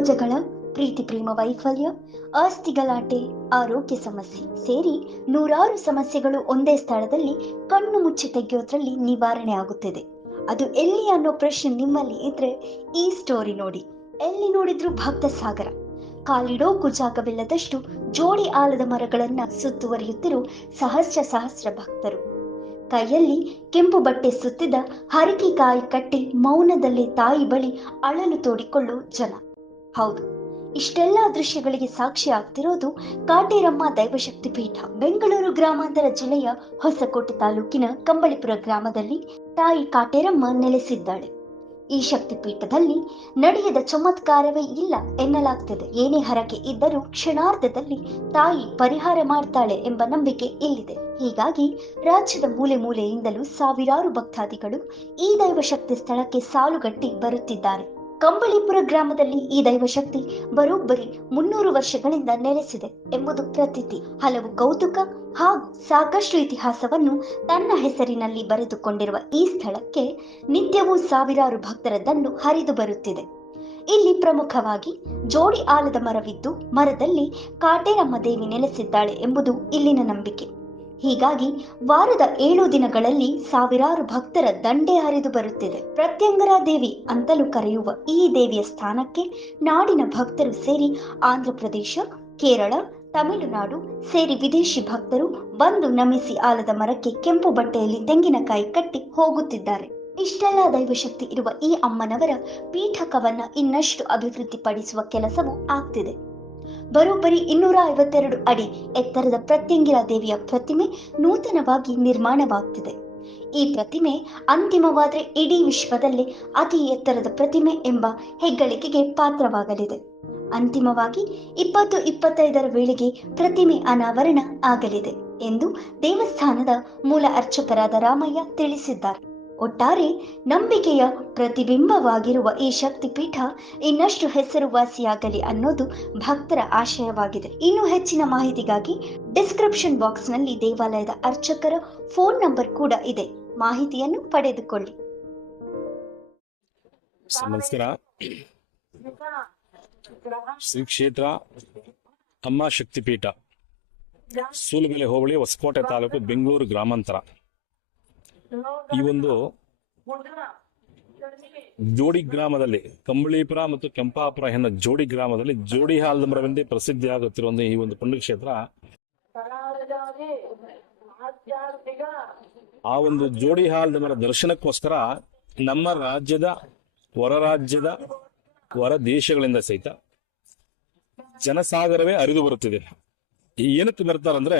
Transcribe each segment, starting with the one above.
ಜಗಳ ಪ್ರೀತಿ, ಪ್ರೇಮ, ವೈಫಲ್ಯ ಆಸ್ತಿ ಗಲಾಟೆ ಆರೋಗ್ಯ ಸಮಸ್ಯೆ ಸೇರಿ ನೂರಾರು ಸಮಸ್ಯೆಗಳು ಒಂದೇ ಸ್ಥಳದಲ್ಲಿ ಕಣ್ಣು ಮುಚ್ಚಿ ತೆಗೆಯೋದ್ರಲ್ಲಿ ನಿವಾರಣೆ ಆಗುತ್ತದೆ. ಅದು ಎಲ್ಲಿ ಅನ್ನೋ ಪ್ರಶ್ನೆ ನಿಮ್ಮಲ್ಲಿ ಇದ್ರೆ ಈ ಸ್ಟೋರಿ ನೋಡಿ. ಎಲ್ಲಿ ನೋಡಿದ್ರು ಭಕ್ತ ಸಾಗರ ಕಾಲಿಡೋಕು ಜಾಗವಿಲ್ಲದಷ್ಟು ಜೋಡಿ ಆಲದ ಮರಗಳನ್ನ ಸುತ್ತುವರಿಯುತ್ತಿರೋ ಸಹಸ್ರ ಸಹಸ್ರ ಭಕ್ತರು. ಕೈಯಲ್ಲಿ ಕೆಂಪು ಬಟ್ಟೆ ಸುತ್ತಿದ ಹರಕಿಕಾಯಿ ಕಟ್ಟಿ ಮೌನದಲ್ಲಿ ತಾಯಿ ಬಳಿ ಅಳಲು ತೋಡಿಕೊಳ್ಳೋ ಜನ. ಹೌದು. ಇಷ್ಟೆಲ್ಲ ದೃಶ್ಯಗಳಿಗೆ ಸಾಕ್ಷಿ ಆಗ್ತಿರೋದು ಕಾಟೇರಮ್ಮ ದೈವಶಕ್ತಿ ಪೀಠ, ಬೆಂಗಳೂರು ಗ್ರಾಮಾಂತರ ಜಿಲ್ಲೆಯ ಹೊಸಕೋಟೆ ತಾಲೂಕಿನ ಕಂಬಳಿಪುರ ಗ್ರಾಮದಲ್ಲಿ ತಾಯಿ ಕಾಟೇರಮ್ಮ ನೆಲೆಸಿದ್ದಾಳೆ. ಈ ಶಕ್ತಿ ಪೀಠದಲ್ಲಿ ನಡೆಯದ ಚಮತ್ಕಾರವೇ ಇಲ್ಲ ಎನ್ನಲಾಗ್ತದೆ. ಏನೇ ಹರಕೆ ಇದ್ದರೂ ಕ್ಷಣಾರ್ಧದಲ್ಲಿ ತಾಯಿ ಪರಿಹಾರ ಮಾಡ್ತಾಳೆ ಎಂಬ ನಂಬಿಕೆ ಇಲ್ಲಿದೆ. ಹೀಗಾಗಿ ರಾಜ್ಯದ ಮೂಲೆ ಮೂಲೆಯಿಂದಲೂ ಸಾವಿರಾರು ಭಕ್ತಾದಿಗಳು ಈ ದೈವಶಕ್ತಿ ಸ್ಥಳಕ್ಕೆ ಸಾಲುಗಟ್ಟಿ ಬರುತ್ತಿದ್ದಾರೆ. ಕಂಬಳಿಪುರ ಗ್ರಾಮದಲ್ಲಿ ಈ ದೈವಶಕ್ತಿ ಬರೋಬ್ಬರಿ ಮುನ್ನೂರು ವರ್ಷಗಳಿಂದ ನೆಲೆಸಿದೆ ಎಂಬುದು ಪ್ರತೀತಿ. ಹಲವು ಕೌತುಕ ಹಾಗೂ ಸಾಕಷ್ಟು ಇತಿಹಾಸವನ್ನು ತನ್ನ ಹೆಸರಿನಲ್ಲಿ ಬರೆದುಕೊಂಡಿರುವ ಈ ಸ್ಥಳಕ್ಕೆ ನಿತ್ಯವೂ ಸಾವಿರಾರು ಭಕ್ತರ ದಂಡು ಹರಿದು ಬರುತ್ತಿದೆ. ಇಲ್ಲಿ ಪ್ರಮುಖವಾಗಿ ಜೋಡಿ ಆಲದ ಮರವಿದ್ದು ಮರದಲ್ಲಿ ಕಾಟೇರಮ್ಮ ದೇವಿ ನೆಲೆಸಿದ್ದಾಳೆ ಎಂಬುದು ಇಲ್ಲಿನ ನಂಬಿಕೆ. ಹೀಗಾಗಿ ವಾರದ ಏಳು ದಿನಗಳಲ್ಲಿ ಸಾವಿರಾರು ಭಕ್ತರ ದಂಡೆ ಹರಿದು ಬರುತ್ತಿದೆ. ಪ್ರತ್ಯಂಗರ ದೇವಿ ಅಂತಲೂ ಕರೆಯುವ ಈ ದೇವಿಯ ಸ್ಥಾನಕ್ಕೆ ನಾಡಿನ ಭಕ್ತರು ಸೇರಿ ಆಂಧ್ರಪ್ರದೇಶ ಕೇರಳ, ತಮಿಳುನಾಡು ಸೇರಿ ವಿದೇಶಿ ಭಕ್ತರು ಬಂದು ನಮಿಸಿ ಆಲದ ಮರಕ್ಕೆ ಕೆಂಪು ಬಟ್ಟೆಯಲ್ಲಿ ತೆಂಗಿನಕಾಯಿ ಕಟ್ಟಿ ಹೋಗುತ್ತಿದ್ದಾರೆ. ಇಷ್ಟೆಲ್ಲ ದೈವಶಕ್ತಿ ಇರುವ ಈ ಅಮ್ಮನವರ ಪೀಠಕವನ್ನ ಇನ್ನಷ್ಟು ಅಭಿವೃದ್ಧಿಪಡಿಸುವ ಕೆಲಸವೂ ಆಗ್ತಿದೆ. ಬರೋಬ್ಬರಿ ಇನ್ನೂರ ಐವತ್ತೆರಡು ಅಡಿ ಎತ್ತರದ ಪ್ರತ್ಯಂಗಿರ ದೇವಿಯ ಪ್ರತಿಮೆ ನೂತನವಾಗಿ ನಿರ್ಮಾಣವಾಗ್ತಿದೆ. ಈ ಪ್ರತಿಮೆ ಅಂತಿಮವಾದರೆ ಇಡೀ ವಿಶ್ವದಲ್ಲಿ ಅತಿ ಎತ್ತರದ ಪ್ರತಿಮೆ ಎಂಬ ಹೆಗ್ಗಳಿಕೆಗೆ ಪಾತ್ರವಾಗಲಿದೆ. ಅಂತಿಮವಾಗಿ ಇಪ್ಪತ್ತು ಇಪ್ಪತ್ತೈದರ ವೇಳೆಗೆ ಪ್ರತಿಮೆ ಅನಾವರಣ ಆಗಲಿದೆ ಎಂದು ದೇವಸ್ಥಾನದ ಮೂಲ ಅರ್ಚಕರಾದ ರಾಮಯ್ಯ ತಿಳಿಸಿದ್ದಾರೆ. ಒಟ್ಟಾರೆ ನಂಬಿಕೆಯ ಪ್ರತಿಬಿಂಬವಾಗಿರುವ ಈ ಶಕ್ತಿಪೀಠ ಇನ್ನಷ್ಟು ಹೆಸರುವಾಸಿಯಾಗಲಿ ಅನ್ನೋದು ಭಕ್ತರ ಆಶಯವಾಗಿದೆ. ಇನ್ನು ಹೆಚ್ಚಿನ ಮಾಹಿತಿಗಾಗಿ ಡಿಸ್ಕ್ರಿಪ್ಷನ್ ಬಾಕ್ಸ್ನಲ್ಲಿ ದೇವಾಲಯದ ಅರ್ಚಕರ ಫೋನ್ ನಂಬರ್ ಕೂಡ ಇದೆ. ಮಾಹಿತಿಯನ್ನು ಪಡೆದುಕೊಳ್ಳಿ. ನಮಸ್ಕಾರ. ಶ್ರೀ ಕ್ಷೇತ್ರ ಅಮ್ಮ ಶಕ್ತಿಪೀಠ. ಸೂಲುಬೆಲೆ ಹೋಬಳಿ ಹೊಸಕೋಟೆ ತಾಲೂಕು ಬೆಂಗಳೂರು ಗ್ರಾಮಾಂತರ. ಈ ಒಂದು ಜೋಡಿ ಗ್ರಾಮದಲ್ಲಿ ಕಂಬಳೀಪುರ ಮತ್ತು ಕೆಂಪಾಪುರ ಎನ್ನ ಜೋಡಿ ಗ್ರಾಮದಲ್ಲಿ ಜೋಡಿ ಹಾಲ್ದಮರವೆಂದೇ ಪ್ರಸಿದ್ಧಿಯಾಗುತ್ತಿರುವ ಒಂದು ಈ ಒಂದು ಪುಣ್ಯಕ್ಷೇತ್ರ. ಆ ಒಂದು ಜೋಡಿ ಹಾಲ್ದಮರ ದರ್ಶನಕ್ಕೋಸ್ಕರ ನಮ್ಮ ರಾಜ್ಯದ, ಹೊರ ರಾಜ್ಯದ, ಹೊರ ದೇಶಗಳಿಂದ ಸಹಿತ ಜನಸಾಗರವೇ ಅರಿದು ಬರುತ್ತಿದೆ. ಏನಕ್ಕೆ ಬರ್ತಾರಂದ್ರೆ,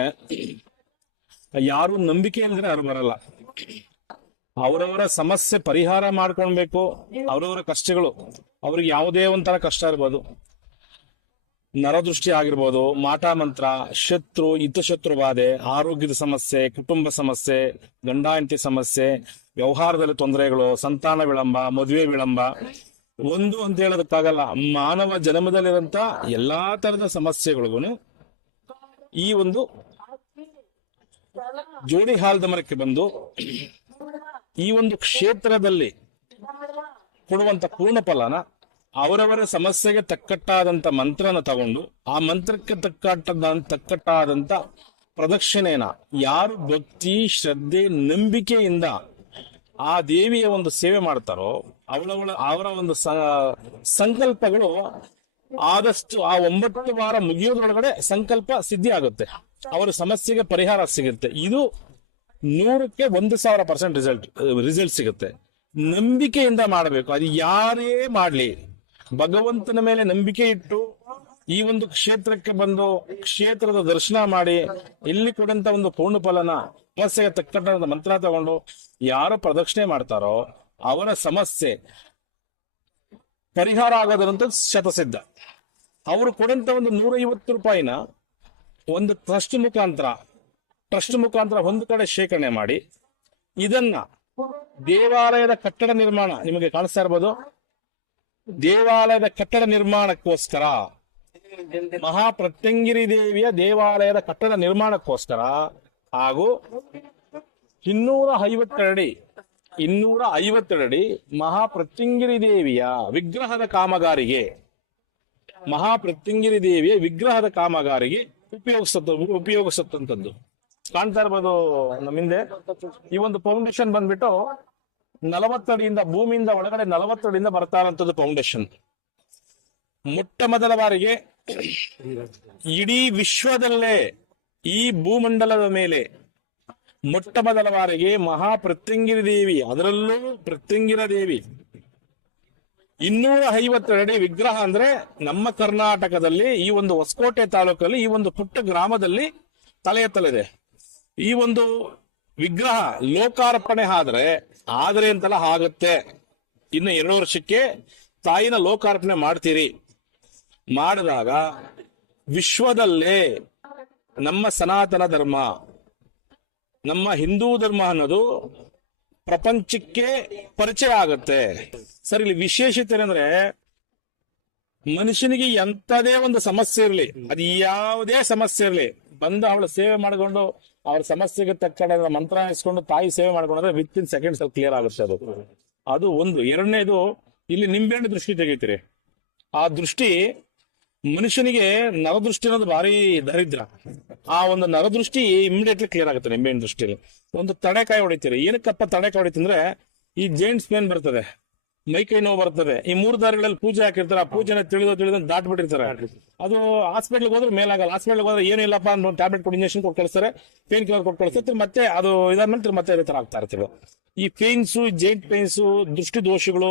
ಯಾರು ನಂಬಿಕೆ ಇಲ್ಲದ್ರೆ ಯಾರು ಬರಲ್ಲ. ಅವರವರ ಸಮಸ್ಯೆ ಪರಿಹಾರ ಮಾಡ್ಕೊಳ್ಬೇಕು. ಅವರವರ ಕಷ್ಟಗಳು. ಅವ್ರಿಗೆ ಯಾವುದೇ ಒಂಥರ ಕಷ್ಟ ಇರ್ಬೋದು. ನರದೃಷ್ಟಿ ಆಗಿರ್ಬೋದು ಮಾಟ ಮಂತ್ರ ಶತ್ರು ಹಿತಶತ್ರು ಬಾಧೆ ಆರೋಗ್ಯದ ಸಮಸ್ಯೆ ಕುಟುಂಬ ಸಮಸ್ಯೆ ಗಂಡ ಹೆಂಡತಿ ಸಮಸ್ಯೆ ವ್ಯವಹಾರದಲ್ಲಿ ತೊಂದರೆಗಳು ಸಂತಾನ ವಿಳಂಬ ಮದುವೆ ವಿಳಂಬ. ಒಂದು ಅಂತ ಹೇಳೋದಕ್ಕಾಗಲ್ಲ ಮಾನವ ಜನ್ಮದಲ್ಲಿರಂತ ಎಲ್ಲಾ ತರದ ಸಮಸ್ಯೆಗಳಿಗೂ ಈ ಒಂದು ಜೋಡಿ ಹಾಲ್ದ ಮರಕ್ಕೆ ಬಂದು ಈ ಒಂದು ಕ್ಷೇತ್ರದಲ್ಲಿ ಕೊಡುವಂತ ಪೂರ್ಣ ಫಲನ ಅವರವರ ಸಮಸ್ಯೆಗೆ ತಕ್ಕಟ್ಟಾದಂತ ಮಂತ್ರನ ತಗೊಂಡು ಆ ಮಂತ್ರಕ್ಕೆ ತಕ್ಕಟ್ಟ ತಕ್ಕಟ್ಟಾದಂತ ಪ್ರದಕ್ಷಿಣೆನ ಯಾರು ಭಕ್ತಿ, ಶ್ರದ್ಧೆ, ನಂಬಿಕೆಯಿಂದ ಆ ದೇವಿಯ ಒಂದು ಸೇವೆ ಮಾಡ್ತಾರೋ ಅವಳವಳ, ಅವರ ಒಂದು ಸಂಕಲ್ಪಗಳು ಆದಷ್ಟು ಆ ಒಂಬತ್ತು ವಾರ ಮುಗಿಯೋದ್ರೊಳಗಡೆ ಸಂಕಲ್ಪ ಸಿದ್ಧಿ ಆಗುತ್ತೆ ಅವರ ಸಮಸ್ಯೆಗೆ ಪರಿಹಾರ ಸಿಗುತ್ತೆ. ಇದು ನೂರಕ್ಕೆ ಒಂದು ಸಾವಿರ ಪರ್ಸೆಂಟ್ ರಿಸಲ್ಟ್ ರಿಸಲ್ಟ್ ಸಿಗುತ್ತೆ. ನಂಬಿಕೆಯಿಂದ ಮಾಡಬೇಕು. ಅದು ಯಾರೇ ಮಾಡಲಿ, ಭಗವಂತನ ಮೇಲೆ ನಂಬಿಕೆ ಇಟ್ಟು ಈ ಒಂದು ಕ್ಷೇತ್ರಕ್ಕೆ ಬಂದು ಕ್ಷೇತ್ರದ ದರ್ಶನ ಮಾಡಿ, ಇಲ್ಲಿ ಕೊಡಂತ ಒಂದು ಪೂರ್ಣ ಫಲನ ಸಮಸ್ಯೆಗೆ ತಕ್ಕಂತ ಮಂತ್ರ ತಗೊಂಡು ಯಾರು ಪ್ರದಕ್ಷಿಣೆ ಮಾಡ್ತಾರೋ ಅವರ ಸಮಸ್ಯೆ ಪರಿಹಾರ ಆಗೋದಂತ ಶತಸಿದ್ಧ. ಅವರು ಕೊಡಂತ ಒಂದು ನೂರೈವತ್ತು ರೂಪಾಯಿನ ಒಂದು ಟ್ರಸ್ಟ್ ಮುಖಾಂತರ ಟ್ರಸ್ಟ್ ಮುಖಾಂತರ ಒಂದು ಕಡೆ ಶೇಖರಣೆ ಮಾಡಿ, ಇದನ್ನ ದೇವಾಲಯದ ಕಟ್ಟಡ ನಿರ್ಮಾಣ ನಿಮಗೆ ಕಾಣಿಸ್ತಾ ಇರ್ಬೋದು. ದೇವಾಲಯದ ಕಟ್ಟಡ ನಿರ್ಮಾಣಕ್ಕೋಸ್ಕರ, ಮಹಾಪ್ರತ್ಯಂಗಿರಿ ದೇವಿಯ ದೇವಾಲಯದ ಕಟ್ಟಡ ನಿರ್ಮಾಣಕ್ಕೋಸ್ಕರ ಹಾಗೂ ಇನ್ನೂರ ಐವತ್ತೆರಡಿ ಇನ್ನೂರ ಐವತ್ತೆರಡಿ ಮಹಾಪ್ರತ್ಯಂಗಿರಿ ದೇವಿಯ ವಿಗ್ರಹದ ಕಾಮಗಾರಿಗೆ, ಮಹಾಪ್ರತ್ಯಂಗಿರಿ ದೇವಿಯ ವಿಗ್ರಹದ ಕಾಮಗಾರಿಗೆ ಉಪಯೋಗಿಸತ್ತ ಉಪಯೋಗಿಸತ್ತಂತದ್ದು ಕಾಣ್ತಾ ಇರ್ಬೋದು ನಮ್ಮ ಹಿಂದೆ. ಈ ಒಂದು ಫೌಂಡೇಶನ್ ಬಂದ್ಬಿಟ್ಟು ನಲವತ್ತಡಿಯಿಂದ ಭೂಮಿಯಿಂದ ಒಳಗಡೆ ನಲವತ್ತಡಿಯಿಂದ ಬರ್ತಾ ಇರೋಂಥದ್ದು ಫೌಂಡೇಶನ್ ಮೊಟ್ಟ ಮೊದಲ ಬಾರಿಗೆ ಇಡೀ ವಿಶ್ವದಲ್ಲೇ ಈ ಭೂಮಂಡಲದ ಮೇಲೆ ಮೊಟ್ಟ ಮೊದಲ ಬಾರಿಗೆ ಮಹಾ ಮಹಾಪ್ರತ್ಯಂಗಿರಿ ದೇವಿ, ಅದರಲ್ಲೂ ಪ್ರತ್ಯಂಗಿರ ದೇವಿ. ಇನ್ನೂರ ಐವತ್ತೆರಡು ವಿಗ್ರಹ ಅಂದ್ರೆ ನಮ್ಮ ಕರ್ನಾಟಕದಲ್ಲಿ ಈ ಒಂದು ಹೊಸಕೋಟೆ ತಾಲೂಕಲ್ಲಿ ಈ ಒಂದು ಪುಟ್ಟ ಗ್ರಾಮದಲ್ಲಿ ತಲೆ ಎತ್ತಲಿದೆ. ಈ ಒಂದು ವಿಗ್ರಹ ಲೋಕಾರ್ಪಣೆ ಆದ್ರೆ ಆದ್ರೆ ಅಂತೆಲ್ಲ ಆಗುತ್ತೆ. ಇನ್ನು ಎರಡು ವರ್ಷಕ್ಕೆ ತಾಯಿನ ಲೋಕಾರ್ಪಣೆ ಮಾಡ್ತೀರಿ. ಮಾಡಿದಾಗ ವಿಶ್ವದಲ್ಲೇ ನಮ್ಮ ಸನಾತನ ಧರ್ಮ, ನಮ್ಮ ಹಿಂದೂ ಧರ್ಮ ಅನ್ನೋದು ಪ್ರಪಂಚಕ್ಕೆ ಪರಿಚಯ ಆಗತ್ತೆ. ಸರ್ ಇಲ್ಲಿ ವಿಶೇಷತೆ ಏನಂದ್ರೆ ಮನುಷ್ಯನಿಗೆ ಎಂತದೇ ಒಂದು ಸಮಸ್ಯೆ ಇರಲಿ ಅದು ಯಾವುದೇ ಸಮಸ್ಯೆ ಇರಲಿ ಬಂದು ಅವಳ ಸೇವೆ ಮಾಡಿಕೊಂಡು ಅವ್ರ ಸಮಸ್ಯೆಗೆ ತಕ್ಕ ಮಂತ್ರ ಇಸ್ಕೊಂಡು ತಾಯಿ ಸೇವೆ ಮಾಡ್ಕೊಂಡ್ರೆ ವಿತ್ ಇನ್ ಸೆಕೆಂಡ್ಸ್ ಅಲ್ಲಿ ಕ್ಲಿಯರ್ ಆಗುತ್ತೆ ಅದು. ಅದು ಒಂದು. ಎರಡನೇದು ಇಲ್ಲಿ ನಿಂಬೆಹಣ್ಣು ದೃಷ್ಟಿ ತೆಗಿತೀರಿ. ಆ ದೃಷ್ಟಿ ಮನುಷ್ಯನಿಗೆ ನರದೃಷ್ಟಿ ಅನ್ನೋದು ಭಾರಿ ದರಿದ್ರ. ಆ ಒಂದು ನರದೃಷ್ಟಿ ಇಮಿಡಿಯೇಟ್ಲಿ ಕ್ಲಿಯರ್ ಆಗುತ್ತೆ ನಿಂಬೆಹಣ್ಣು ದೃಷ್ಟಿಯಲ್ಲಿ. ಒಂದು ತಡೆಕಾಯಿ ಹೊಡಿತೀರಿ. ಏನಕ್ಕಪ್ಪ ತಡೆಕಾಯಿ ಹೊಡಿತಂದ್ರೆ ಈ ಜೇಂಟ್ಸ್ ಪೇನ್ ಬರ್ತದೆ. ಮೈ ಕೈ ನೋವು ಬರ್ತದೆ. ಈ ಮೂರು ದಾರಿಗಳಲ್ಲಿ ಪೂಜೆ ಹಾಕಿರ್ತಾರೆ. ಆ ಪೂಜೆನ ತಿಳಿದು ತಿಳಿದು ದಾಟ್ ಬಿಟ್ಟಿರ್ತಾರೆ ಅದು ಹಾಸ್ಪಿಟ್ಲ್ಗೆ ಹೋದ್ರೆ ಮೇಲಾಗಲ್ಲ. ಹಾಸ್ಪಿಟ್ಲ್ಗೆ ಹೋದ್ರೆ ಏನು ಇಲ್ಲಪ್ಪ ಅಂತ ಒಂದು ಟ್ಯಾಬ್ಲೆಟ್ ಕೊಟ್ಟು ಇಂಜೆಕ್ಷನ್ ಕೊಟ್ಟು ಕಳಿಸ್ತಾರೆ. ಪೇನ್ ಕಿಲ್ಲರ್ ಕೊಟ್ಟು ಕಳಿಸ್ತಾರೆ. ಮತ್ತೆ ಅದು ಇದಾದ ನಂತರ ಮತ್ತೆ ಅದೇ ತರ ಆಗ್ತಾ ಇರ್ತೀವಿ ಈ ಪೇನ್ಸು ಜೈಂಟ್ ಪೇನ್ಸು ದೃಷ್ಟಿ ದೋಷಗಳು,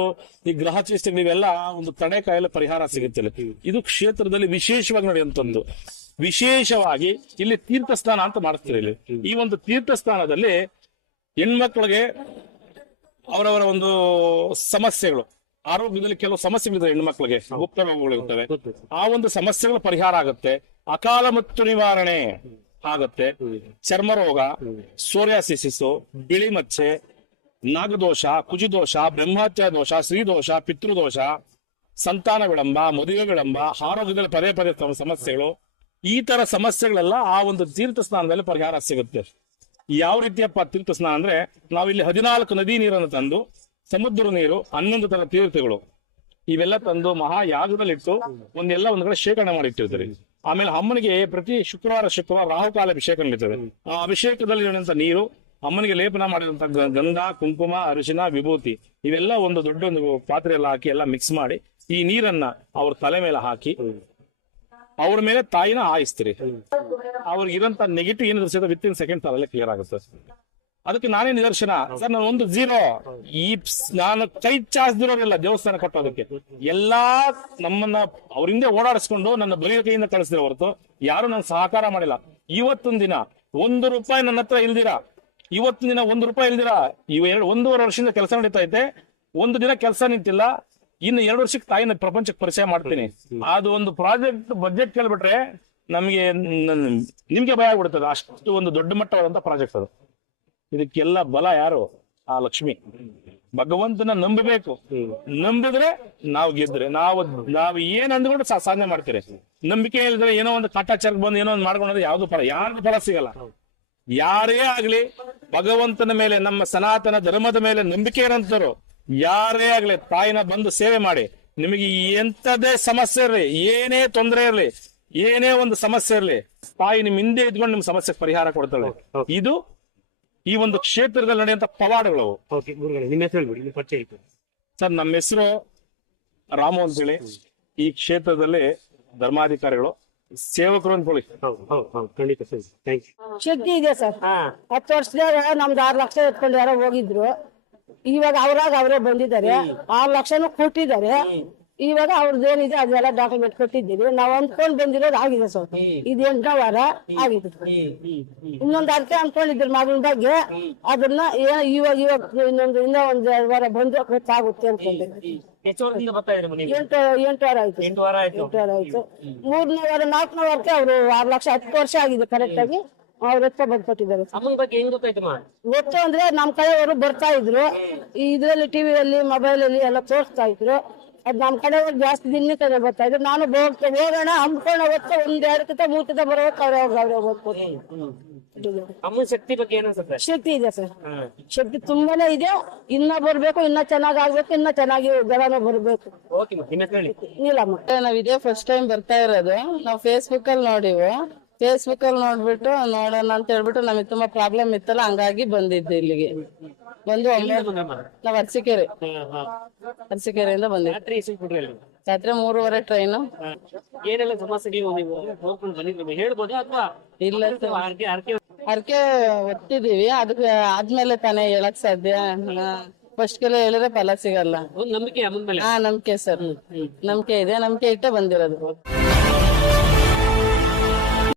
ಈ ಗ್ರಹ ಚೇಷ್ಟೆಗಳು ಇವೆಲ್ಲ ಒಂದು ತಡೆ ಕಾಯಿಲೆ ಪರಿಹಾರ ಸಿಗುತ್ತೆ. ಇದು ಕ್ಷೇತ್ರದಲ್ಲಿ ವಿಶೇಷವಾಗಿ ನಡೆಯುವಂತದ್ದು. ವಿಶೇಷವಾಗಿ ಇಲ್ಲಿ ತೀರ್ಥ ಸ್ನಾನ ಅಂತ ಮಾಡಿಸ್ತೀರಿ ಇಲ್ಲಿ. ಈ ಒಂದು ತೀರ್ಥ ಸ್ನಾನದಲ್ಲಿ ಹೆಣ್ಮಕ್ಳಿಗೆ ಅವರವರ ಒಂದು ಸಮಸ್ಯೆಗಳು. ಆರೋಗ್ಯದಲ್ಲಿ ಕೆಲವು ಸಮಸ್ಯೆಗಳಿರ್ತವೆ ಹೆಣ್ಮಕ್ಳಿಗೆ ಗುಪ್ತ ರೋಗಗಳಿರ್ತವೆ ಆ ಒಂದು ಸಮಸ್ಯೆಗಳು ಪರಿಹಾರ ಆಗುತ್ತೆ. ಅಕಾಲ ಮತ್ತು ನಿವಾರಣೆ ಆಗುತ್ತೆ. ಚರ್ಮ ರೋಗ ಸೋರಿಯಾಸಿಸಿಸ್ ಬಿಳಿ ಮಚ್ಚೆ ನಾಗದೋಷ ಕುಜಿದೋಷ ಬ್ರಹ್ಮಹತ್ಯಾ ದೋಷ ಸ್ತ್ರೀದೋಷ ಪಿತೃದೋಷ ಸಂತಾನ ವಿಳಂಬ ಮದುವೆ ವಿಳಂಬ ಆರೋಗ್ಯದಲ್ಲಿ ಪದೇ ಪದೇ ಸಮ- ಸಮಸ್ಯೆಗಳು. ಈ ತರ ಸಮಸ್ಯೆಗಳೆಲ್ಲ ಆ ಒಂದು ತೀರ್ಥ ಸ್ನಾನದಲ್ಲಿ ಪರಿಹಾರ ಸಿಗುತ್ತೆ. ಯಾವ ರೀತಿಯಪ್ಪ ತೀರ್ಥ ಸ್ನಾನ ಅಂದ್ರೆ ನಾವಿಲ್ಲಿ ಹದಿನಾಲ್ಕು ನದಿ ನೀರನ್ನು ತಂದು, ಸಮುದ್ರ ನೀರು, ಹನ್ನೊಂದು ತರ ತೀರ್ಥಗಳು. ಇವೆಲ್ಲ ತಂದು ಮಹಾ ಯಾಗದಲ್ಲಿಟ್ಟು ಒಂದೆಲ್ಲ ಒಂದ್ ಕಡೆ ಶೇಖರಣೆ ಮಾಡಿಟ್ಟಿರ್ತಾರೆ. ಆಮೇಲೆ ಅಮ್ಮನಿಗೆ ಪ್ರತಿ ಶುಕ್ರವಾರ ಶುಕ್ರವಾರ ರಾಹುಕಾಲ ಅಭಿಷೇಕ ನಡೀತದೆ. ಆ ಅಭಿಷೇಕದಲ್ಲಿ ನೀರು, ಅಮ್ಮನಿಗೆ ಲೇಪನ ಮಾಡಿದಂತ ಗಂಧ, ಕುಂಕುಮ, ಅರಿಶಿನ, ವಿಭೂತಿ ಇವೆಲ್ಲ ಒಂದು ದೊಡ್ಡ ಒಂದು ಪಾತ್ರೆಯೆಲ್ಲ ಹಾಕಿ ಎಲ್ಲ ಮಿಕ್ಸ್ ಮಾಡಿ ಈ ನೀರನ್ನ ಅವ್ರ ತಲೆ ಮೇಲೆ ಹಾಕಿ, ಅವ್ರ ಮೇಲೆ ತಾಯಿನ ಹಾಯಿಸ್ತೀರಿ. ಅವ್ರಿಗೆ ಇರೋಂತ ನೆಗೆಟಿವ್ ಏನಿದ್ರು ಸಹಿತ ವಿತ್ ಇನ್ ಸೆಕೆಂಡ್ ಅಲ್ಲೇ ಕ್ಲಿಯರ್ ಆಗುತ್ತೆ. ಅದಕ್ಕೆ ನಾನೇ ನಿದರ್ಶನ. ಸರ್ ನಾನು ಒಂದು ಜೀರೋ ಈ ನಾನು ಕೈ ಚಾಚ್ದಿರೋರಿಲ್ಲ ದೇವಸ್ಥಾನ ಕಟ್ಟೋದಕ್ಕೆ ಎಲ್ಲಾ ನಮ್ಮನ್ನ ಅವರಿಂದ ಓಡಾಡಿಸ್ಕೊಂಡು ನನ್ನ ಬಲಿಯ ಕೈಯಿಂದ ಕಳಿಸಿದ್ರೆ ಹೊರತು ಯಾರು ನನ್ನ ಸಹಕಾರ ಮಾಡಿಲ್ಲ. ಇವತ್ತೊಂದು ದಿನ ಒಂದು ರೂಪಾಯಿ ನನ್ನ ಹತ್ರ ಇಲ್ದಿರಾ? ಇವತ್ತಿನ ದಿನ ಒಂದು ರೂಪಾಯಿ ಇಲ್ದಿರಾ? ಇವ ಎರಡು ಒಂದೂವರೆ ವರ್ಷದಿಂದ ಕೆಲಸ ನಡೀತಾ ಐತೆ. ಒಂದು ದಿನ ಕೆಲಸ ನಿಂತಿಲ್ಲ. ಇನ್ನು ಎರಡು ವರ್ಷಕ್ಕೆ ತಾಯಿನ ಪ್ರಪಂಚಕ್ಕೆ ಪರಿಚಯ ಮಾಡ್ತೀನಿ. ಅದು ಒಂದು ಪ್ರಾಜೆಕ್ಟ್ ಬಜೆಟ್ ಕೇಳ್ಬಿಟ್ರೆ ನಮಗೆ ನಿಮಗೆ ಭಯ ಆಗ್ಬಿಡ್ತದೆ ಅಷ್ಟು ಒಂದು ದೊಡ್ಡ ಮಟ್ಟವಾದಂತ ಪ್ರಾಜೆಕ್ಟ್ ಅದು. ಇದಕ್ಕೆಲ್ಲ ಬಲ ಯಾರು? ಆ ಲಕ್ಷ್ಮಿ. ಭಗವಂತನ ನಂಬಬೇಕು. ನಂಬಿದ್ರೆ ನಾವು ಗೆದ್ರೆ. ನಾವು ನಾವು ಏನ್ ಅಂದ್ಕೊಂಡು ಸಾಧನೆ ಮಾಡ್ತೀರಿ. ನಂಬಿಕೆ ಇಲ್ಲದ್ರೆ ಏನೋ ಒಂದು ಕಾಟಾಚಾರಕ್ಕೆ ಬಂದು ಏನೋ ಒಂದು ಮಾಡ್ಕೊಂಡ್ರೆ ಯಾವ್ದು ಫಲ ಯಾರ್ದು ಫಲ ಸಿಗಲ್ಲ. ಯಾರೇ ಆಗ್ಲಿ, ಭಗವಂತನ ಮೇಲೆ, ನಮ್ಮ ಸನಾತನ ಧರ್ಮದ ಮೇಲೆ ನಂಬಿಕೆ ಇರೋಂಥವ್ರು, ಯಾರೇ ಆಗ್ಲಿ ತಾಯಿನ ಬಂದು ಸೇವೆ ಮಾಡಿ, ನಿಮಗೆ ಎಂತದೇ ಸಮಸ್ಯೆ ಇರಲಿ, ಏನೇ ತೊಂದರೆ ಇರಲಿ ಏನೇ ಒಂದು ಸಮಸ್ಯೆ ಇರಲಿ ತಾಯಿ ನಿಮ್ ಹಿಂದೆ ಇದ್ಕೊಂಡು ನಿಮ್ ಸಮಸ್ಯೆ ಪರಿಹಾರ ಕೊಡ್ತಾಳೆ. ಇದು ಈ ಒಂದು ಕ್ಷೇತ್ರದಲ್ಲಿ ನಡೆಯುವಂತ ಪವಾಡಗಳು. ಓಕೆ ಗುರುಗಳೇ ನಿಮ್ಮ ಹೆಸರು ಹೇಳ್ಬಿಡಿ ನಿಮ್ಮ ಪರಿಚಯ ಇತ್ತು. ಸರ್ ನಮ್ಮ ಹೆಸರು ರಾಮು ಅಂತೇಳಿ. ಈ ಕ್ಷೇತ್ರದಲ್ಲಿ ಧರ್ಮಾಧಿಕಾರಿಗಳು ಸೇವಕರು ಅಂತ ಹೇಳಿ. ಹೌದು ಹೌದು ಖಂಡಿತ ಸರಿ. ಥ್ಯಾಂಕ್ ಯು ಶಕ್ತಿ ಇದೆ ಸರ್. ಹತ್ತು ವರ್ಷದಾಗ ನಮ್ದು ಆರು ಲಕ್ಷ ಎತ್ಕೊಂಡು ಯಾರೋ ಹೋಗಿದ್ರು. ಇವಾಗ ಅವರಾಗ ಅವರೇ ಬಂದಿದ್ದಾರೆ. ಆರು ಲಕ್ಷನೂ ಕೊಟ್ಟಿದ್ದಾರೆ. ಇವಾಗ ಅವ್ರದ್ದು ಏನಿದೆ ಅದೆಲ್ಲ ಡಾಕ್ಯುಮೆಂಟ್ ಕೊಟ್ಟಿದ್ದೀವಿ ನಾವು ಅಂದ್ಕೊಂಡ್ ಬಂದಿರೋದು ಆಗಿದೆ ಸ್ವಲ್ಪ ಇದು ಎಂಟನೇ ವಾರ ಆಗಿದೆ ಇನ್ನೊಂದು ಅರ್ಥ ಅನ್ಕೊಂಡಿದ್ರು ಮಗನ ಬಗ್ಗೆ. ಅದನ್ನ ಇವಾಗ ಇವಾಗ ಇನ್ನೊಂದು ಇನ್ನೂ ಒಂದ್ ಎರಡು ವಾರ ಬಂದು ಖರ್ಚಾಗುತ್ತೆ ಅನ್ಕೊಂಡಿದ್ವಿ ಎಂಟು ಎಂಟು ವಾರ ಆಯ್ತು. ಎಂಟು ವಾರ ಆಯ್ತು. ಮೂರನೇ ವಾರ ನಾಲ್ಕನೇ ವಾರಕ್ಕೆ ಅವರು ಆರು ಲಕ್ಷ ಹತ್ತು ವರ್ಷ ಆಗಿದೆ ಕರೆಕ್ಟ್ ಆಗಿ. ಅವ್ರ ಎತ್ತ ಬಂದ್ಕೊಟ್ಟಿದ್ದಾರೆ. ಗೊತ್ತು ಅಂದ್ರೆ ನಮ್ ಕಡೆಯವರು ಬರ್ತಾ ಇದ್ರು. ಇದ್ರಲ್ಲಿ ಟಿವಿಯಲ್ಲಿ ಮೊಬೈಲ್ ಅಲ್ಲಿ ಎಲ್ಲ ತೋರಿಸ್ತಾ ಇದ್ರು. ಅದ್ ನಮ್ ಕಡೆಯವ್ರು ಜಾಸ್ತಿ ದಿನಕ್ಕೆ ಬರ್ತಾ ಇದ್ರು ನಾನು ಹೋಗ್ತೇನೆ ಹೋಗೋಣ ಹಮ್ಕೊಂಡು ಹೋಗ್ತಾ ಒಂದ್ ಎರಡು ಕಿತ ಮೂರ್ ಕಿತ ಬರೋಕ್ ಅವ್ರೆ ಅವ್ರೆ ಅಮ್ಮನ ಶಕ್ತಿ ಬಗ್ಗೆ ಏನಂತ ಅನ್ಸುತ್ತೆ? ಶಕ್ತಿ ಇದೆ ಸರ್. ಶಕ್ತಿ ತುಂಬಾನೇ ಇದೆ. ಇನ್ನ ಬರ್ಬೇಕು ಇನ್ನ ಚೆನ್ನಾಗ್ ಆಗ್ಬೇಕು ಇನ್ನ ಚೆನ್ನಾಗಿ ಜನನು ಬರ್ಬೇಕು. ಓಕೆ ನೀಲಮ್ಮ. ನಾವ್ ಇದೇ ಫಸ್ಟ್ ಟೈಮ್ ಬರ್ತಾ ಇರೋದು. ನಾವು ಫೇಸ್ಬುಕ್ ಅಲ್ಲಿ ನೋಡಿವು. ಫೇಸ್ಬುಕ್ ಅಲ್ಲಿ ನೋಡ್ಬಿಟ್ಟು ನೋಡೋಣ ಅಂತ ಹೇಳ್ಬಿಟ್ಟು ನಮಗೆ ತುಂಬಾ ಪ್ರಾಬ್ಲಮ್ ಇತ್ತಲ್ಲ ಹಂಗಾಗಿ ಬಂದಿದ್ದು ಇಲ್ಲಿಗೆ. ಬಂದು? ನಾವ್ ಅರಸಿಕೆರೆ. ಅರಸಿಕೆರೆಯಿಂದ ಬಂದಿದ್ವಿ ರಾತ್ರಿ ಮೂರುವರೆ ಟ್ರೈನು. ಏನೆಲ್ಲ ಸಮಸ್ಯೆಗಳು ನೀವು? ನೋಡ್ಕೊಂಡು ಬಂದಿದ್ರು ಹೇಳ್ಬೋದಾ ಅಥವಾ ಇಲ್ಲ ಅರ್ಕೆ ಒತ್ತಿದೀವಿ ಅದಕ್ಕೆ ಆದ್ಮೇಲೆ ತಾನೇ ಹೇಳಕ್ ಸಾಧ್ಯ. ಫಸ್ಟ್ ಕೆಲ ಹೇಳಿದ್ರೆ ಫಲ ಸಿಗಲ್ಲ. ನಂಬಿಕೆ ಹಾ ನಂಬಿಕೆ ಸರ್. ನಂಬಿಕೆ ಇದೆ. ನಂಬಿಕೆ ಇಟ್ಟೆ ಬಂದಿರೋದು.